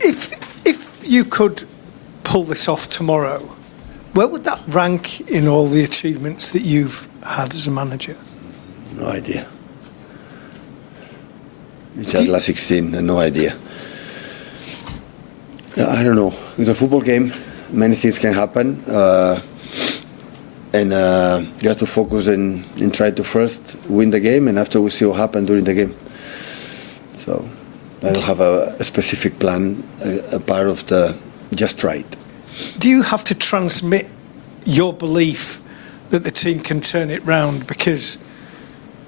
If you could pull this off tomorrow, where would that rank in all the achievements that you've had as a manager? No idea. It's at last 16, no idea. I don't know. It's a football game. Many things can happen. And you have to focus and try to first win the game, and after we see what happens during the game. So I don't have a specific plan, a part of the just try it. Do you have to transmit your belief that the team can turn it round? Because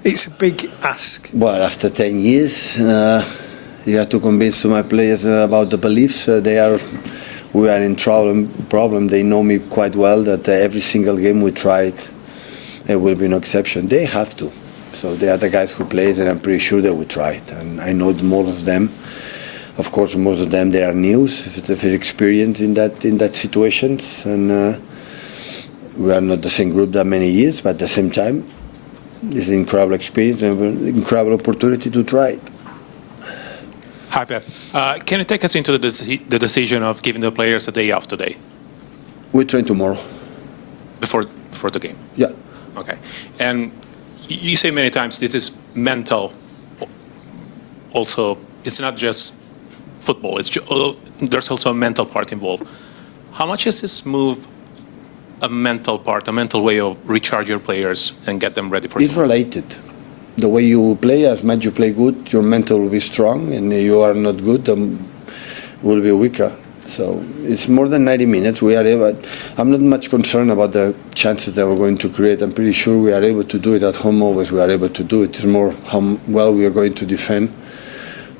it's a big ask. Well, after 10 years, you have to convince my players about the beliefs. We are in problem. They know me quite well, that every single game we try it, there will be no exception. They have to. So they are the guys who play it, and I'm pretty sure they will try it. And I know most of them. Of course, most of them, they are news, they're experienced in that situations. And we are not the same group that many years, but at the same time, it's an incredible experience and an incredible opportunity to try it. Hi, Pep. Can you take us into the decision of giving the players a day off today? We train tomorrow. Before the game? Yeah. Okay. And you say many times this is mental. Also, it's not just football. There's also a mental part involved. How much is this move a mental part, a mental way of recharge your players and get them ready for it? It's related. The way you play, as much you play good, your mental will be strong, and you are not good, will be weaker. So it's more than 90 minutes. We are able. I'm not much concerned about the chances that we're going to create. I'm pretty sure we are able to do it at home. Always we are able to do it. It's more how well we are going to defend.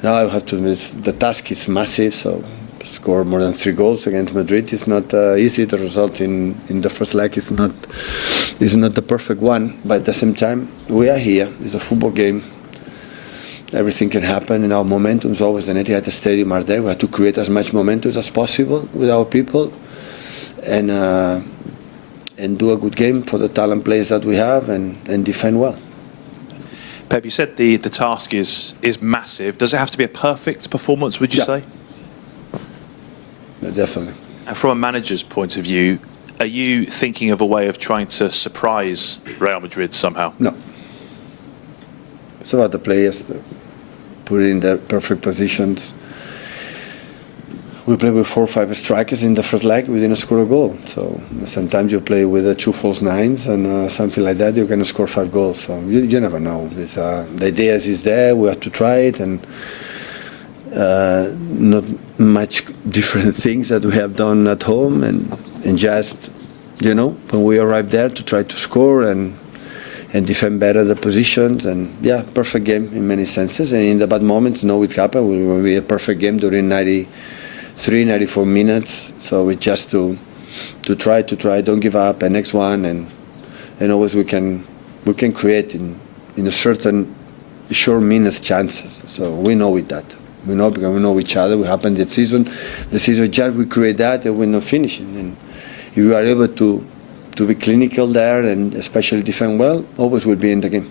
Now I have to admit, the task is massive. So score more than 3 goals against Madrid is not easy. The result in the first leg is not the perfect one. But at the same time, we are here. It's a football game. Everything can happen, and our momentum is always an Etihad Stadium are there. We have to create as much momentum as possible with our people, and do a good game for the talent players that we have, and defend well. Pep, you said the task is massive. Does it have to be a perfect performance, would you say? Yeah, definitely. And from a manager's point of view, are you thinking of a way of trying to surprise Real Madrid somehow? No. It's about the players, put it in their perfect positions. We play with 4 or 5 strikers in the first leg. We didn't score a goal. So sometimes you play with 2 false nines and something like that. You're going to score 5 goals. So you never know. The idea is there. We have to try it, and not much different things that we have done at home, and just when we arrive there to try to score and defend better the positions, and perfect game in many senses. And in the bad moments, it happened. It will be a perfect game during 93, 94 minutes. So it's just to try, don't give up, and next one, and always we can create in a certain short minutes chances. So we know with that. We know because we know each other. We happened the season just we create that, and we're not finishing. And if you are able to be clinical there, and especially defend well, always will be in the game.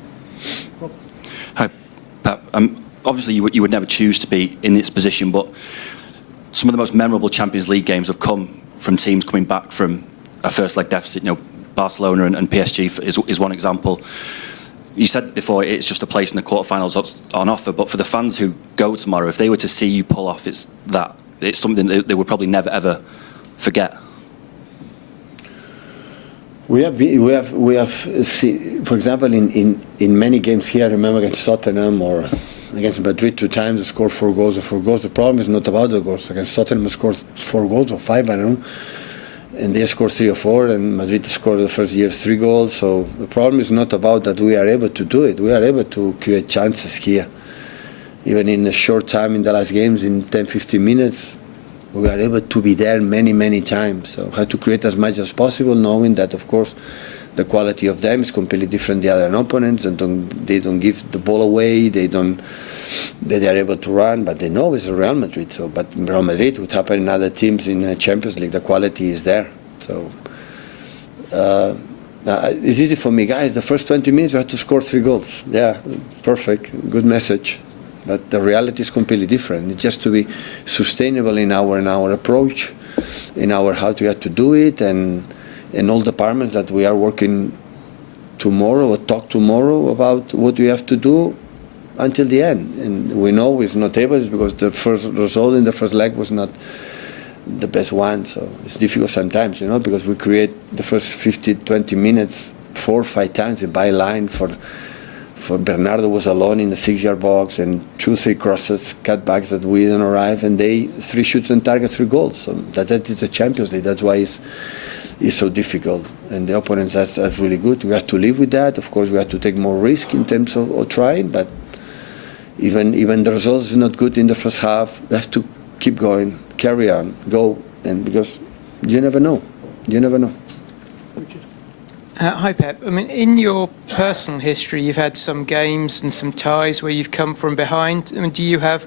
Hi, Pep. Obviously, you would never choose to be in this position, but some of the most memorable Champions League games have come from teams coming back from a first leg deficit. Barcelona and PSG is one example. You said before it's just a place in the quarterfinals on offer, but for the fans who go tomorrow, if they were to see you pull off, it's something they would probably never ever forget. We have seen, for example, in many games here. I remember against Tottenham or against Madrid 2 times, they scored 4 goals or 4 goals. The problem is not about the goals. Against Tottenham, they scored 4 goals or 5, I don't know, and they scored 3 or 4. And Madrid scored the first year 3 goals. So the problem is not about that we are able to do it. We are able to create chances here, even in a short time in the last games, in 10-15 minutes. We are able to be there many times. So we have to create as much as possible, knowing that, of course, the quality of them is completely different than the other opponents, and they don't give the ball away. They are able to run, but they know it's Real Madrid. So, but Real Madrid would happen in other teams in the Champions League. The quality is there. So it's easy for me, guys. The first 20 minutes, we have to score 3 goals. Yeah, perfect. Good message. But the reality is completely different. It's just to be sustainable in our approach, in our how to have to do it, and in all departments that we are working tomorrow or talk tomorrow about what we have to do until the end. And we know it's not able because the first result in the first leg was not the best one, so it's difficult sometimes, because we create the first 50, 20 minutes 4 or 5 times in byline for Bernardo was alone in the 6-yard box, and 2-3 crosses, cutbacks that we didn't arrive, and they 3 shoots on target, 3 goals. So that is the Champions League. That's why it's so difficult, and the opponents that's really good. We have to live with that. Of course, we have to take more risk in terms of trying, but even the results is not good in the first half. We have to keep going, carry on, go, and because you never know. You never know. Hi, Pep. I mean, in your personal history, you've had some games and some ties where you've come from behind. I mean, do you have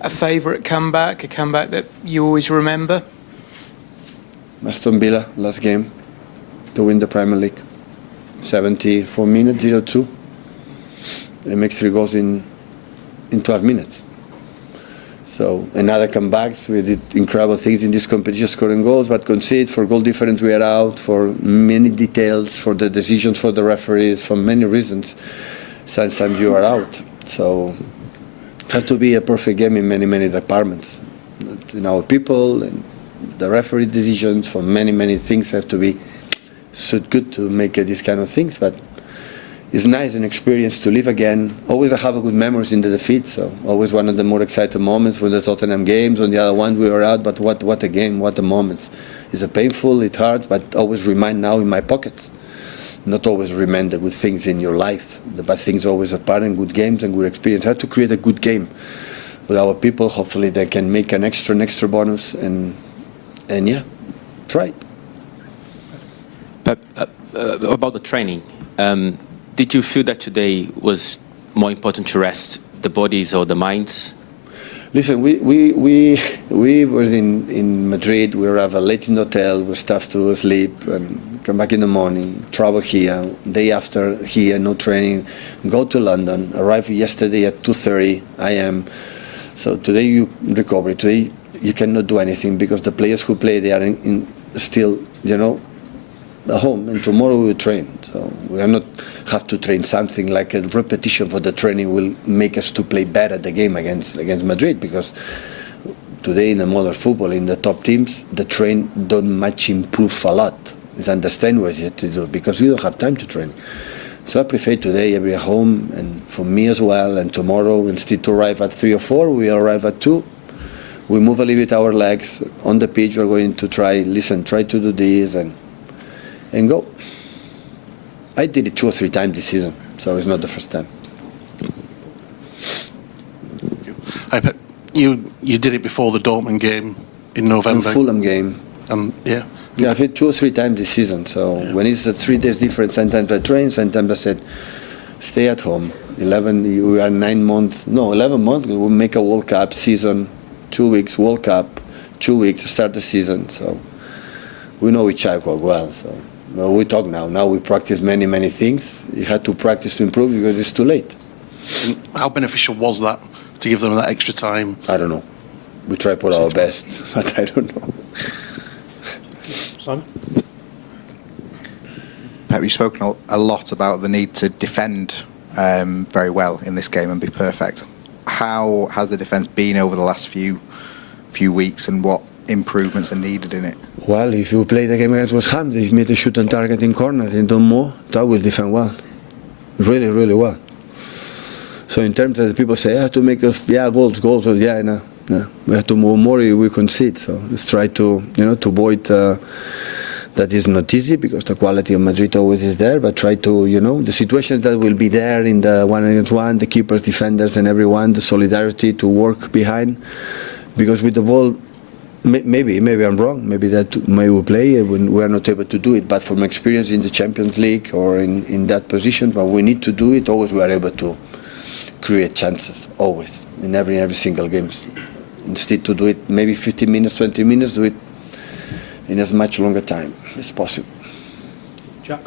a favourite comeback, a comeback that you always remember? Aston Villa, last game, to win the Premier League. 74 minutes, 0-2. They make 3 goals in 12 minutes. So another comebacks, we did incredible things in this competition, scoring goals, but concede for goal difference we are out, for many details, for the decisions for the referees, for many reasons. Sometimes you are out. So it has to be a perfect game in many departments. In our people and the referee decisions, for many things have to be so good to make these kind of things. But it's nice and experience to live again. Always I have a good memories in the defeat, so always one of the more exciting moments when the Tottenham games. On the other one we were out, but what a game, what a moments. It's a painful, it's hard, but always remind now in my pockets. Not always remain the good things in your life. The bad things always apart, and good games and good experience. I have to create a good game with our people. Hopefully they can make an extra bonus, and yeah, try. Pep, about the training. Did you feel that today was more important to rest the bodies or the minds? Listen, we were in Madrid. We arrived late in the hotel. We stuff to sleep and come back in the morning. Travel here. Day after here, no training. Go to London. Arrived yesterday at 2:30 a.m. So today you recover. Today you cannot do anything because the players who play they are still at home, and tomorrow we will train. So we are not have to train something like a repetition for the training will make us to play better the game against Madrid, because today in the modern football, in the top teams, the train don't much improve a lot. It's understand what you have to do because we don't have time to train. So I prefer today every home, and for me as well, and tomorrow instead to arrive at 3 or 4, we arrive at 2. We move a little bit our legs on the pitch. We're going to try to do this and go. I did it 2 or 3 times this season, so it's not the first time. Hi, Pep. You did it before the Dortmund game in November. And Fulham game. Yeah. Yeah, I've hit 2 or 3 times this season. So when it's 3 days different, sometimes I train, sometimes I said, stay at home. 11 months. We'll make a World Cup season, 2 weeks, World Cup, 2 weeks to start the season. So we know each other quite well. So we talk now. Now we practice many things. You had to practice to improve because it's too late. And how beneficial was that to give them that extra time? I don't know. We try to put our best, but I don't know. Simon? Pep, you've spoken a lot about the need to defend very well in this game and be perfect. How has the defence been over the last few weeks, and what improvements are needed in it? Well, if you play the game against West Ham, they made a shoot on target in corner and do more, that will defend well. Really well. So in terms of the people say, I have to make goals, no. We have to move more, we concede. So let's try to to avoid that is not easy because the quality of Madrid always is there, but try to, the situations that will be there in the 1-against-1, the keepers, defenders and everyone, the solidarity to work behind. Because with the ball, maybe I'm wrong, maybe we play when we are not able to do it, but from experience in the Champions League or in that position, but we need to do it, always we are able to create chances, always, in every single game. Instead to do it maybe 15 minutes, 20 minutes, do it in as much longer time as possible. Jack?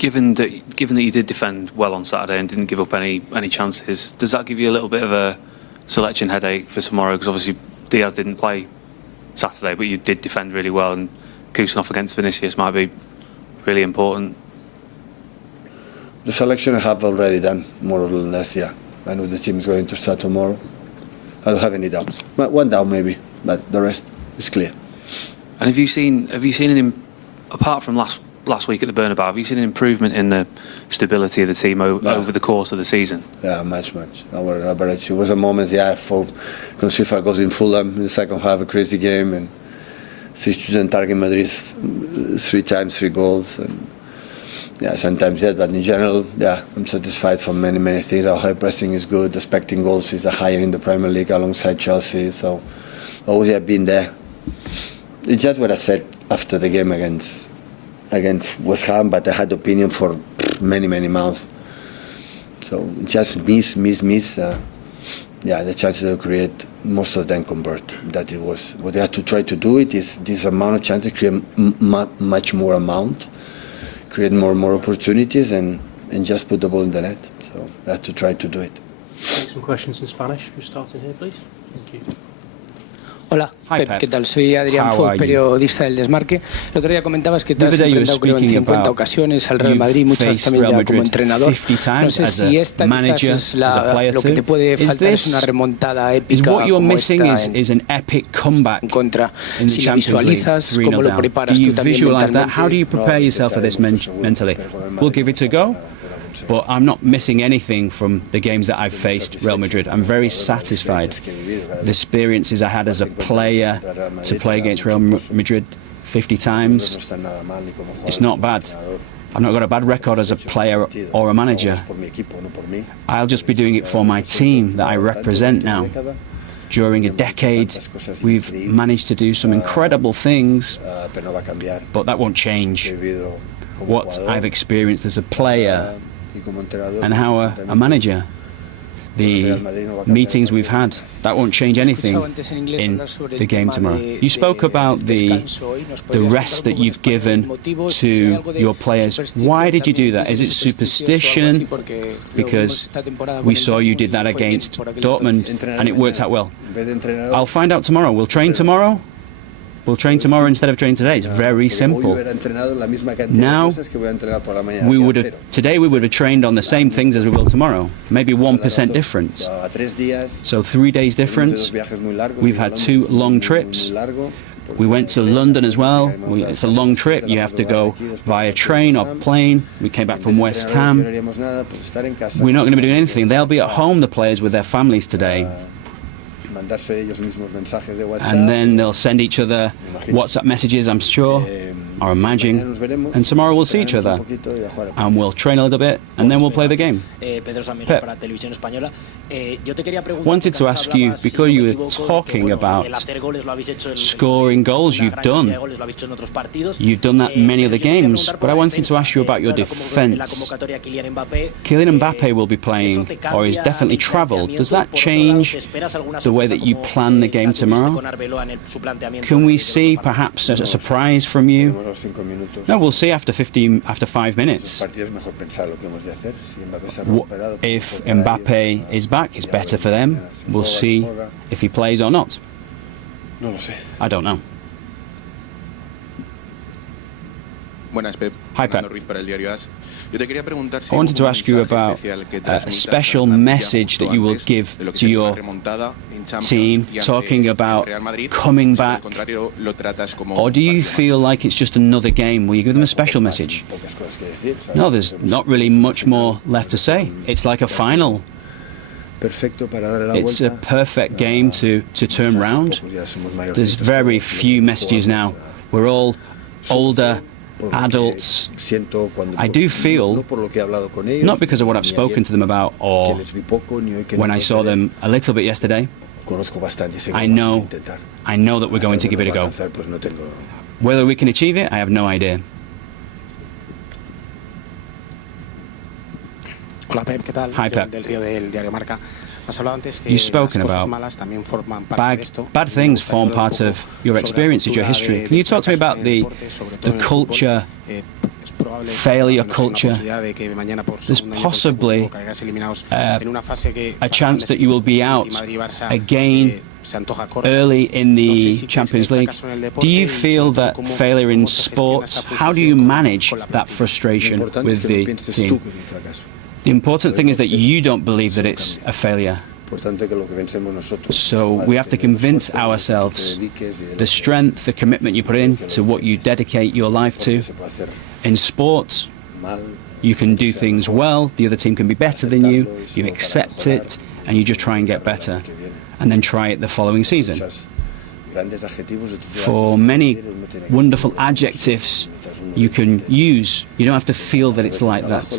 Given that you did defend well on Saturday and didn't give up any chances, does that give you a little bit of a selection headache for tomorrow? Because obviously Diaz didn't play Saturday, but you did defend really well, and Kusanov against Vinicius might be really important. The selection I have already done, more or less, yeah. I know the team is going to start tomorrow. I don't have any doubts. One doubt maybe, but the rest is clear. And have you seen apart from last week at the Bernabeu, have you seen an improvement in the stability of the team over the course of the season? Yeah, much. Our average, it was a moment, for Consifa goes in Fulham in the second half, a crazy game, and Sisters and target Madrid 3 times, 3 goals. And yeah, sometimes that, but in general, yeah, I'm satisfied for many things. Our high pressing is good, expecting goals is the higher in the Premier League alongside Chelsea, so always have been there. It's just what I said after the game against West Ham, but I had opinion for many months. So just miss. Yeah, the chances to create, most of them convert. That it was what they had to try to do. It is this amount of chances create much more amount, create more opportunities, and just put the ball in the net. So I had to try to do it. Take some questions in Spanish. Who's starting here, please? Thank you. Hola, Pep, ¿qué tal? Soy Adrián Foz, periodista del Desmarque. El otro día comentabas que te has enfrentado, creo, en 50 ocasiones al Real Madrid, muchas también ya como entrenador. No sé si esta quizás es lo que te puede faltar, es una remontada épica como esta en contra. Si la visualizas, ¿cómo lo preparas tú también mentalmente? How do you prepare yourself for this mentally? We'll give it a go. But I'm not missing anything from the games that I've faced Real Madrid. I'm very satisfied. The experiences I had as a player to play against Real Madrid 50 times, it's not bad. I've not got a bad record as a player or a manager. I'll just be doing it for my team that I represent now. During a decade, we've managed to do some incredible things, but that won't change what I've experienced as a player and how a manager, the meetings we've had, that won't change anything in the game tomorrow. You spoke about the rest that you've given to your players. Why did you do that? Is it superstition? Because we saw you did that against Dortmund and it worked out well. I'll find out tomorrow. We'll train tomorrow. We'll train tomorrow instead of training today. It's very simple. Now, today we would have trained on the same things as we will tomorrow. Maybe 1% difference. So 3 days difference. We've had 2 long trips. We went to London as well. It's a long trip. You have to go via train or plane. We came back from West Ham. We're not going to be doing anything. They'll be at home, the players, with their families today. And then they'll send each other WhatsApp messages, I'm sure, or imagining, and tomorrow we'll see each other, and we'll train a little bit, and then we'll play the game. Pep, wanted to ask you, because you were talking about scoring goals, you've done that in many other games, but I wanted to ask you about your defence. Kylian Mbappe will be playing, or he's definitely travelled. Does that change the way that you plan the game tomorrow? Can we see perhaps a surprise from you? No, we'll see after 5 minutes. If Mbappe is back, it's better for them. We'll see if he plays or not. I don't know. Hi, Pep. I wanted to ask you about a special message that you will give to your team, talking about coming back, or do you feel like it's just another game? Will you give them a special message? No, there's not really much more left to say. It's like a final. It's a perfect game to turn round. There's very few messages now. We're all older adults. I do feel, not because of what I've spoken to them about or when I saw them a little bit yesterday, I know that we're going to give it a go. Whether we can achieve it, I have no idea. Hi, Pep. You've spoken about bad things form part of your experiences, your history. Can you talk to me about the culture failure culture, there's possibly a chance that you will be out again early in the Champions League. Do you feel that failure in sports, how do you manage that frustration with the team? The important thing is that you don't believe that it's a failure. So we have to convince ourselves the strength, the commitment you put in to what you dedicate your life to. In sport, you can do things well, the other team can be better than you accept it, and you just try and get better, and then try it the following season. For many wonderful adjectives you can use, you don't have to feel that it's like that.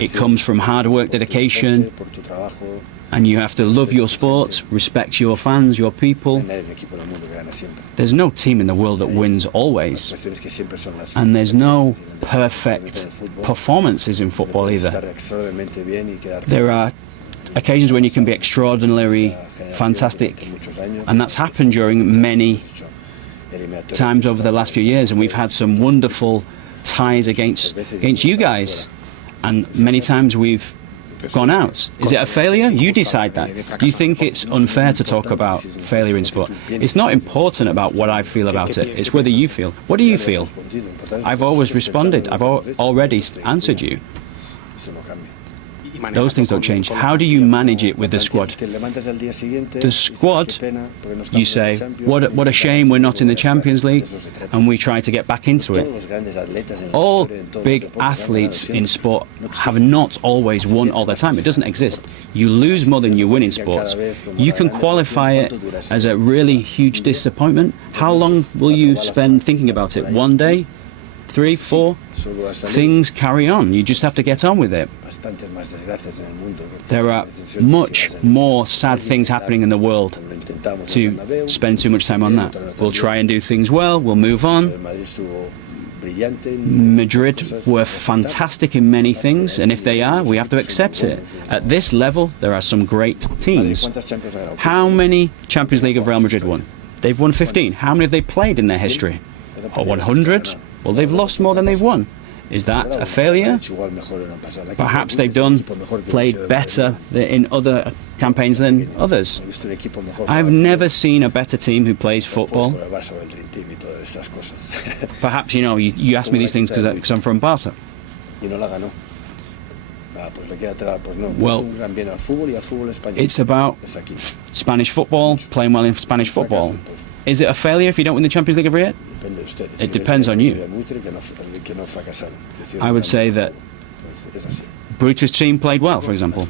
It comes from hard work, dedication, and you have to love your sport, respect your fans, your people. There's no team in the world that wins always, and there's no perfect performances in football either. There are occasions when you can be extraordinarily fantastic, and that's happened during many times over the last few years, and we've had some wonderful ties against you guys, and many times we've gone out. Is it a failure? You decide that. Do you think it's unfair to talk about failure in sport? It's not important about what I feel about it, it's whether you feel. What do you feel? I've always responded. I've already answered you. Those things don't change. How do you manage it with the squad? The squad, you say, what a shame we're not in the Champions League, and we try to get back into it. All big athletes in sport have not always won all the time. It doesn't exist. You lose more than you win in sports. You can qualify it as a really huge disappointment. How long will you spend thinking about it? 1 day? 3, 4? Things carry on. You just have to get on with it. There are much more sad things happening in the world to spend too much time on that. We'll try and do things well, we'll move on. Madrid were fantastic in many things, and if they are, we have to accept it. At this level, there are some great teams. How many Champions League have Real Madrid won? They've won 15. How many have they played in their history? 100? Well, they've lost more than they've won. Is that a failure? Perhaps they've played better in other campaigns than others. I've never seen a better team who plays football. Perhaps, you ask me these things because I'm from Barca. Well, it's about Spanish football, playing well in Spanish football. Is it a failure if you don't win the Champions League every year? It depends on you. I would say that Bruce's team played well, for example.